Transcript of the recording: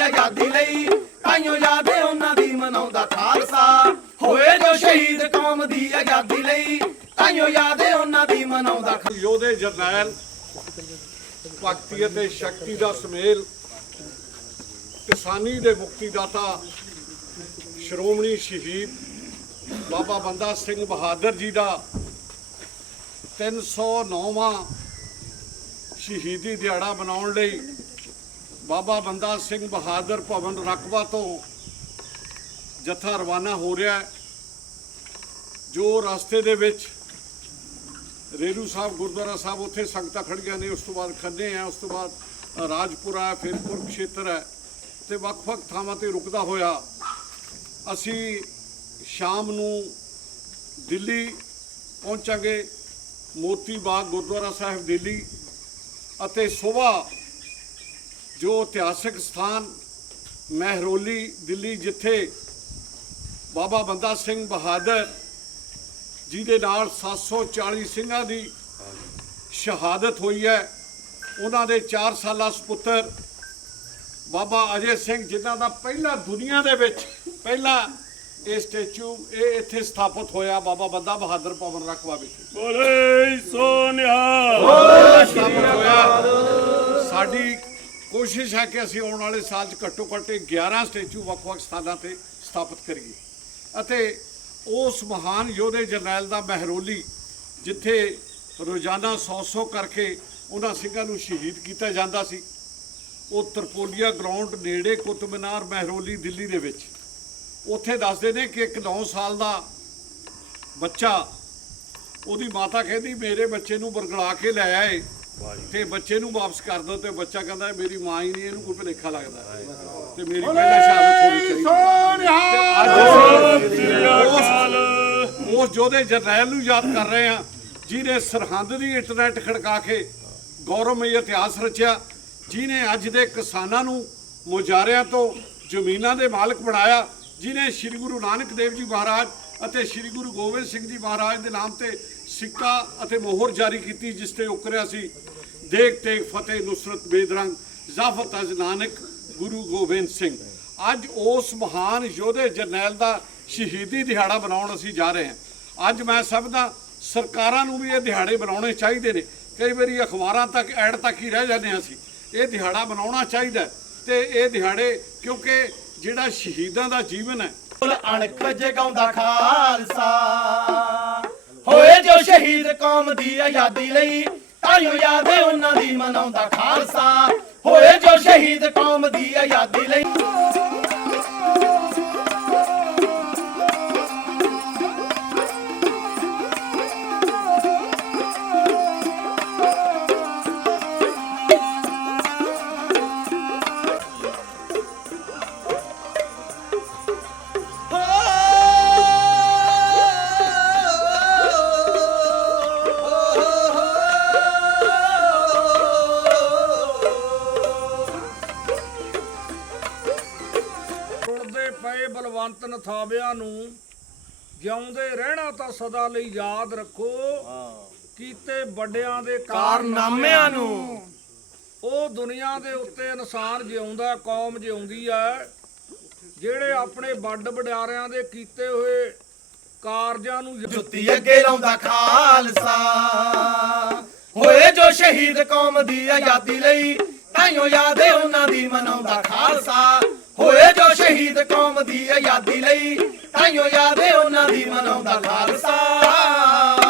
ਆਜ਼ਾਦੀ ਲਈ ਤਾਈਓ ਯਾਦ ਏ ਉਹਨਾਂ ਦੀ ਮਨਾਉਂਦਾ ਖਾਲਸਾ। ਹੋਏ ਜੋ ਸ਼ਹੀਦ ਕੌਮ ਦੀ ਆਜ਼ਾਦੀ ਲਈ ਤਾਈਓ ਯਾਦ ਏ ਉਹਨਾਂ ਦੀ ਮਨਾਉਂਦਾ ਖਾ- ਯੋਧੇ ਜਰਨੈਲ ਭਗਤੀ ਅਤੇ ਸ਼ਕਤੀ ਦਾ ਸਮੇਲ ਕਿਸਾਨੀ ਦੇ ਮੁਕਤੀ ਦਾਤਾ ਸ਼੍ਰੋਮਣੀ ਸ਼ਹੀਦ ਬਾਬਾ ਬੰਦਾ ਸਿੰਘ ਬਹਾਦਰ ਜੀ ਦਾ 309ਵਾਂ ਸ਼ਹੀਦੀ ਦਿਹਾੜਾ ਮਨਾਉਣ ਲਈ ਬਾਬਾ ਬੰਦਾ ਸਿੰਘ ਬਹਾਦਰ ਭਵਨ ਰਕਬਾ ਤੋਂ ਜਥਾ ਰਵਾਨਾ ਹੋ ਰਿਹਾ ਹੈ, ਜੋ ਰਸਤੇ ਦੇ ਵਿੱਚ ਰੇਰੂ ਸਾਹਿਬ, ਗੁਰਦੁਆਰਾ ਸਾਹਿਬ ਉੱਥੇ ਸੰਗਤਾਂ ਖੜੀਆਂ ਨੇ, ਉਸ ਤੋਂ ਬਾਅਦ ਖੰਨੇ ਆ ਉਸ ਤੋਂ ਬਾਅਦ ਰਾਜਪੁਰਾ ਹੈ, ਫਿਰ ਕੁਰਕਸ਼ੇਤਰ ਹੈ ਤੇ ਵੱਖ-ਵੱਖ ਥਾਵਾਂ ਤੇ ਰੁਕਦਾ ਹੋਇਆ ਅਸੀਂ ਸ਼ਾਮ ਨੂੰ ਦਿੱਲੀ ਪਹੁੰਚਾਂਗੇ। ਮੋਤੀ ਬਾਗ ਗੁਰਦੁਆਰਾ ਸਾਹਿਬ ਦਿੱਲੀ ਅਤੇ ਸਵੇਰ ਜੋ ਇਤਿਹਾਸਕ ਸਥਾਨ ਮਹਿਰੋਲੀ, ਦਿੱਲੀ, ਜਿੱਥੇ ਬਾਬਾ ਬੰਦਾ ਸਿੰਘ ਬਹਾਦਰ ਜੀ ਦੇ ਨਾਲ 740 ਸਿੰਘਾਂ ਦੀ ਸ਼ਹਾਦਤ ਹੋਈ ਹੈ, ਉਹਨਾਂ ਦੇ 4 ਸਾਲਾ ਸੁਪੁੱਤਰ ਬਾਬਾ ਅਜੇ ਸਿੰਘ, ਜਿਨ੍ਹਾਂ ਦਾ ਪਹਿਲਾ ਦੁਨੀਆ ਦੇ ਵਿੱਚ ਪਹਿਲਾ ਇਹ ਸਟੈਚੂ ਇਹ ਇੱਥੇ ਸਥਾਪਿਤ ਹੋਇਆ ਬਾਬਾ ਬੰਦਾ ਬਹਾਦਰ ਭਵਨ ਰਕਬਾ ਵਿੱਚ ਬੋਲੇ ਸੋਨਿਆ। ਸਥਾਪਿਤ ਹੋਇਆ ਸਾਡੀ ਕੋਸ਼ਿਸ਼ ਹੈ ਕਿ ਅਸੀਂ ਆਉਣ ਵਾਲੇ ਸਾਲ 'ਚ ਘੱਟੋ ਘੱਟ ਇਹ 11 ਸਟੈਚੂ ਵੱਖ-ਵੱਖ ਸਥਾਨਾਂ ਤੇ ਸਥਾਪਿਤ ਕਰੀਏ। ਅਤੇ ਉਸ ਮਹਾਨ ਯੋਧੇ ਜਰਨੈਲ ਦਾ ਮਹਿਰੋਲੀ ਜਿੱਥੇ ਰੋਜ਼ਾਨਾ 100-100 ਕਰਕੇ ਉਹਨਾਂ ਸਿੰਘਾਂ ਨੂੰ ਸ਼ਹੀਦ ਕੀਤਾ ਜਾਂਦਾ ਸੀ ਉਹ ਤਰਪੋਲੀਆ ਗਰਾਊਂਡ ਨੇੜੇ ਕੁਤਬ ਮੀਨਾਰ ਮਹਿਰੋਲੀ ਦਿੱਲੀ ਦੇ ਵਿੱਚ। ਉੱਥੇ ਦੱਸਦੇ ਨੇ ਕਿ ਇੱਕ 9 ਸਾਲ ਦਾ ਬੱਚਾ ਉਹਦੀ ਮਾਤਾ ਕਹਿੰਦੀ ਮੇਰੇ ਬੱਚੇ ਨੂੰ ਬਰਗਲਾ ਕੇ ਲੈ ਆਏ ਤੇ ਬੱਚੇ ਨੂੰ ਵਾਪਸ ਕਰ ਦੋ ਤੇ ਬੱਚਾ ਕਹਿੰਦਾ ਮੇਰੀ ਮਾਂ ਹੀ ਨਹੀਂ ਇਹਨੂੰ ਕੋਈ ਭੁਲੇਖਾ ਲੱਗਦਾ ਤੇ ਮੇਰੀ ਪਹਿਲਾਂ ਸ਼ਹਾਦਤ ਹੋਣੀ ਚਾਹੀਦੀ ਉਸ ਯੋਧੇ ਜਰਨੈਲ ਨੂੰ ਯਾਦ ਕਰ ਰਹੇ ਆ ਜਿਹਨੇ ਸਰਹੰਦ ਦੀ ਇੰਟਰਨੈਟ ਖੜਕਾ ਕੇ ਗੌਰਵਮਈ ਇਤਿਹਾਸ ਰਚਿਆ ਜਿਹਨੇ ਅੱਜ ਦੇ ਕਿਸਾਨਾਂ ਨੂੰ ਮੁਜਾਰਿਆਂ ਤੋਂ ਜ਼ਮੀਨਾਂ ਦੇ ਮਾਲਕ ਬਣਾਇਆ ਜਿਹਨੇ ਸ੍ਰੀ ਗੁਰੂ ਨਾਨਕ ਦੇਵ ਜੀ ਮਹਾਰਾਜ ਅਤੇ ਸ੍ਰੀ ਗੁਰੂ ਗੋਬਿੰਦ ਸਿੰਘ ਜੀ ਮਹਾਰਾਜ ਦੇ ਨਾਮ ਤੇ ਸਿੱਕਾ ਅਤੇ ਮੋਹਰ ਜਾਰੀ ਕੀਤੀ, ਜਿਸ ਤੇ ਉਕਰਿਆ ਸੀ, ਦੇਖ ਤੇਗ ਫਤਿਹ ਨੁਸਰਤ ਬੇਦਰੰਗ, ਜ਼ਾਫਤ ਅਜ ਨਾਨਕ, ਗੁਰੂ ਗੋਬਿੰਦ ਸਿੰਘ। ਅੱਜ ਉਸ ਮਹਾਨ ਯੋਧੇ ਜਰਨੈਲ ਦਾ ਸ਼ਹੀਦੀ ਦਿਹਾੜਾ ਬਣਾਉਣ ਅਸੀਂ ਜਾ ਰਹੇ ਹਾਂ। ਅੱਜ ਮੈਂ ਸਮਝਦਾ ਸਰਕਾਰਾਂ ਨੂੰ ਵੀ ਇਹ ਦਿਹਾੜੇ ਬਣਾਉਣੇ ਚਾਹੀਦੇ ਨੇ। ਕਈ ਵਾਰੀ ਅਖਬਾਰਾਂ ਤੱਕ, ਐਡ ਤੱਕ ਹੀ ਰਹਿ ਜਾਂਦੇ ਹਾਂ ਅਸੀਂ। ਇਹ ਦਿਹਾੜਾ ਬਣਾਉਣਾ ਚਾਹੀਦਾ ਹੈ ਤੇ ਇਹ ਦਿਹਾੜੇ, ਕਿਉਂਕਿ ਜਿਹੜਾ ਸ਼ਹੀਦਾਂ ਦਾ ਜੀਵਨ ਹੈ। ਅਣਖ ਜਗਾਉਂਦਾ ਖਾਲਸਾ। ਹੋਏ ਜੋ ਸ਼ਹੀਦ ਕੌਮ ਦੀ ਆਜ਼ਾਦੀ ਲਈ, ਤਾਈਓ ਯਾਦ ਏ ਉਹਨਾਂ ਦੀ ਮਨਾਉਂਦਾ ਖਾਲਸਾ। ਹੋਏ ਜੋ ਸ਼ਹੀਦ ਕੌਮ ਦੀ ਆਜ਼ਾਦੀ ਲਈ। ਪਏ ਬਲਵੰਤ ਨਥਾਵਿਆਂ ਨੂੰ ਜਿਉਂਦੇ ਰਹਿਣਾ ਤਾਂ ਸਦਾ ਲਈ ਯਾਦ ਰੱਖੋ। ਕੀਤੇ ਵੱਡਿਆਂ ਦੇ ਕਾਰਨਾਮਿਆਂ ਨੂੰ। ਉਹ ਦੁਨੀਆ ਦੇ ਉੱਤੇ ਇਨਸਾਨ ਜਿਉਂਦਾ ਕੌਮ ਜਿਉਂਦੀ ਹੈ ਜਿਹੜੇ ਆਪਣੇ ਵੱਡ ਵਡਿਆਰਿਆਂ ਦੇ ਕੀਤੇ ਹੋਏ ਕਾਰਜਾਂ ਨੂੰ ਜੁੱਤੀ ਅੱਗੇ ਲਾਉਂਦਾ ਖਾਲਸਾ। ਹੋਏ ਜੋ ਸ਼ਹੀਦ ਕੌਮ ਦੀ ਆਜ਼ਾਦੀ ਲਈ ਤਾਈਓ ਯਾਦ ਉਹਨਾਂ ਦੀ ਮਨਾਉਂਦਾ ਖਾਲਸਾ। ਸ਼ਹੀਦ ਕੌਮ ਦੀ ਆਜ਼ਾਦੀ ਲਈ ਤਾਈਓ ਯਾਦ ਉਹਨਾਂ ਦੀ ਮਨਾਉਂਦਾ ਖਾਲਸਾ।